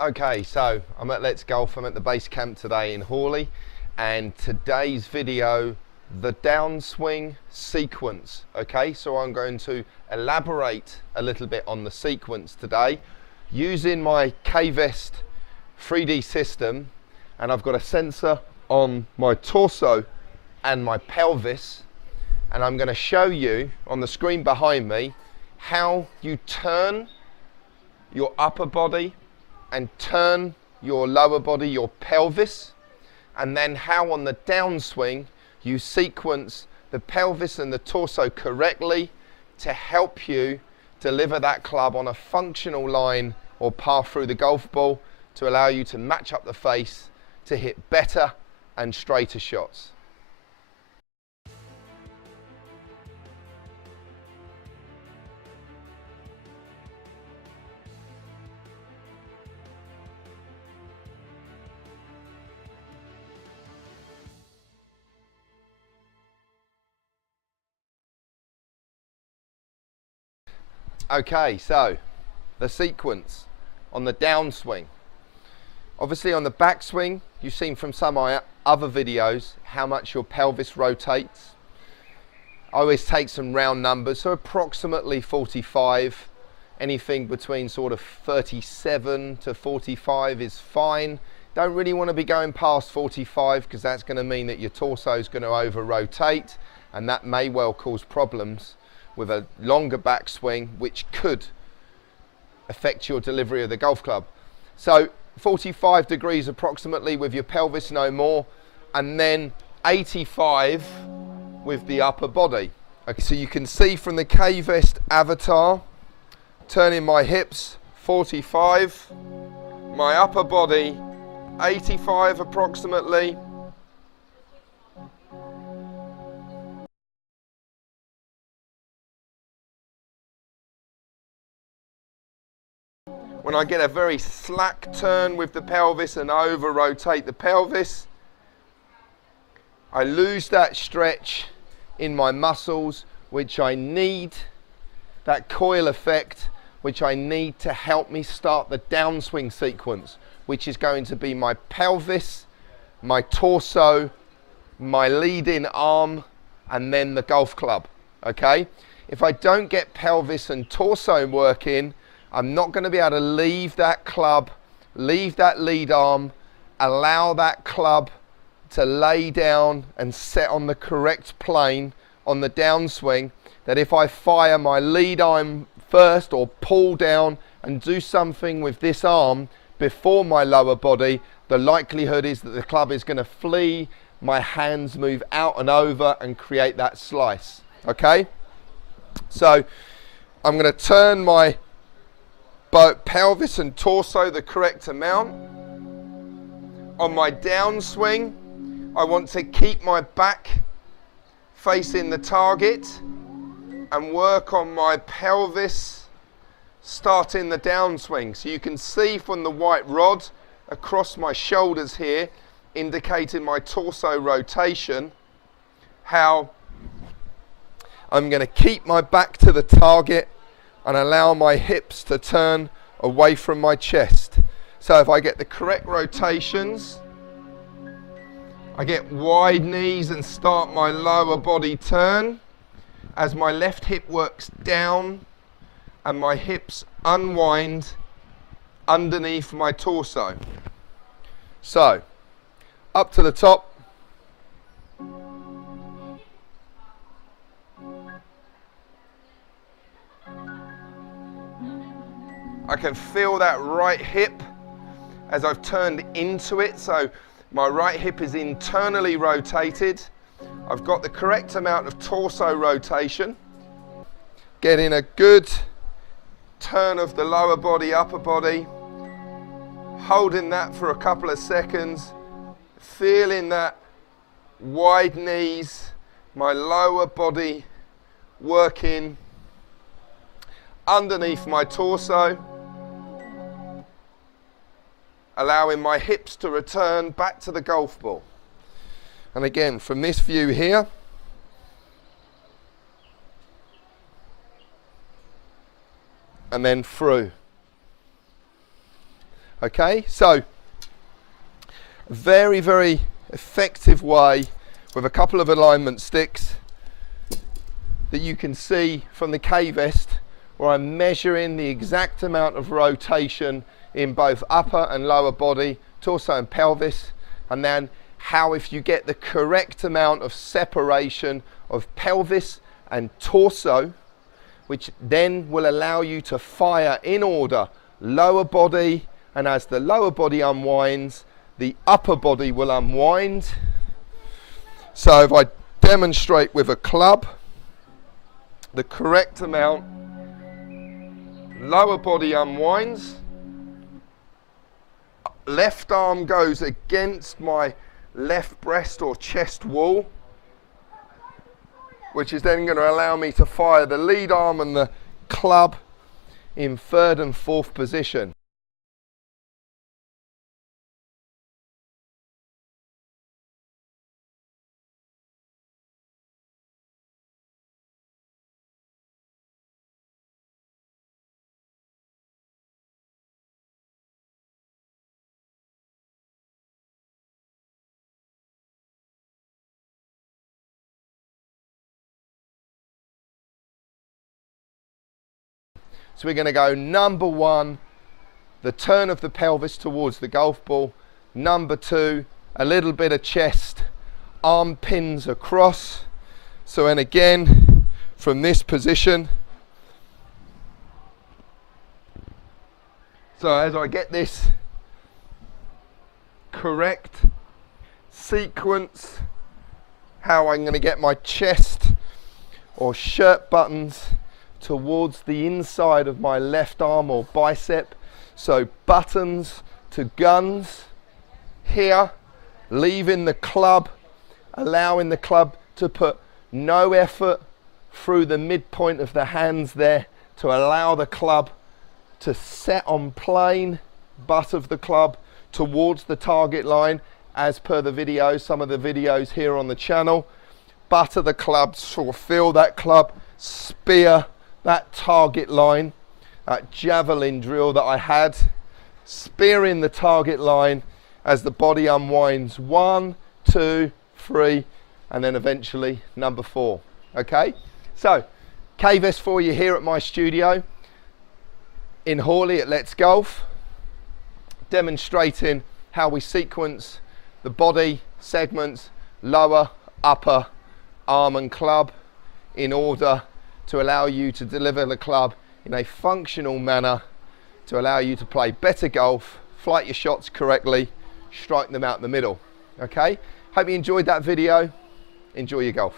Okay, so I'm at Let's Golf. I'm at the base camp today in Hawley, and today's video, the downswing sequence. Okay, so I'm going to elaborate a little bit on the sequence today using my K-Vest 3D system, and I've got a sensor on my torso and my pelvis, and I'm going to show you on the screen behind me how you turn your upper body and turn your lower body, your pelvis, and then how on the downswing you sequence the pelvis and the torso correctly to help you deliver that club on a functional line or path through the golf ball to allow you to match up the face to hit better and straighter shots. Okay, so the sequence on the downswing. Obviously on the backswing, you've seen from some of my other videos how much your pelvis rotates. I always take some round numbers, so approximately 45. Anything between sort of 37 to 45 is fine. Don't really want to be going past 45 because that's going to mean that your torso is going to over rotate, and that may well cause problems with a longer backswing, which could affect your delivery of the golf club. So 45 degrees approximately with your pelvis, no more, and then 85 with the upper body. Okay, so you can see from the K-Vest avatar, turning my hips 45, my upper body 85 approximately. When I get a very slack turn with the pelvis and over rotate the pelvis, I lose that stretch in my muscles, which I need, that coil effect, which I need to help me start the downswing sequence, which is going to be my pelvis, my torso, my leading arm, and then the golf club, okay? If I don't get pelvis and torso working, I'm not going to be able to leave that club, leave that lead arm, allow that club to lay down and set on the correct plane on the downswing, that if I fire my lead arm first or pull down and do something with this arm before my lower body, the likelihood is that the club is going to flee, my hands move out and over and create that slice, okay? So I'm going to turn my both pelvis and torso the correct amount. On my downswing, I want to keep my back facing the target and work on my pelvis starting the downswing. So you can see from the white rod across my shoulders here, indicating my torso rotation, how I'm going to keep my back to the target and allow my hips to turn away from my chest. So if I get the correct rotations, I get wide knees and start my lower body turn as my left hip works down and my hips unwind underneath my torso. So, up to the top. I can feel that right hip as I've turned into it, so my right hip is internally rotated. I've got the correct amount of torso rotation. Getting a good turn of the lower body, upper body. Holding that for a couple of seconds. Feeling that wide knees, my lower body working underneath my torso. Allowing my hips to return back to the golf ball. And again, from this view here, and then through. Okay, so a very, very effective way with a couple of alignment sticks that you can see from the K-Vest, where I'm measuring the exact amount of rotation in both upper and lower body, torso and pelvis, and then how if you get the correct amount of separation of pelvis and torso, which then will allow you to fire in order lower body, and as the lower body unwinds, the upper body will unwind. So if I demonstrate with a club, the correct amount, lower body unwinds, left arm goes against my left breast or chest wall, which is then going to allow me to fire the lead arm and the club in third and fourth position. So we're going to go number 1, the turn of the pelvis towards the golf ball. Number 2, a little bit of chest, arm pins across. So, and again, from this position. So as I get this correct sequence, how I'm going to get my chest or shirt buttons towards the inside of my left arm or bicep. So buttons to guns here, leaving the club, allowing the club to put no effort through the midpoint of the hands there, to allow the club to set on plane, butt of the club towards the target line, as per the videos, some of the videos here on the channel. Butt of the club, sort of feel that club spear that target line, that javelin drill that I had, spearing the target line as the body unwinds. 1, 2, 3, and then eventually number 4. Okay, so K-Vest for you here at my studio in Hawley at Let's Golf, demonstrating how we sequence the body segments, lower, upper, arm and club, in order to allow you to deliver the club in a functional manner, to allow you to play better golf, flight your shots correctly, strike them out in the middle. Okay, hope you enjoyed that video. Enjoy your golf.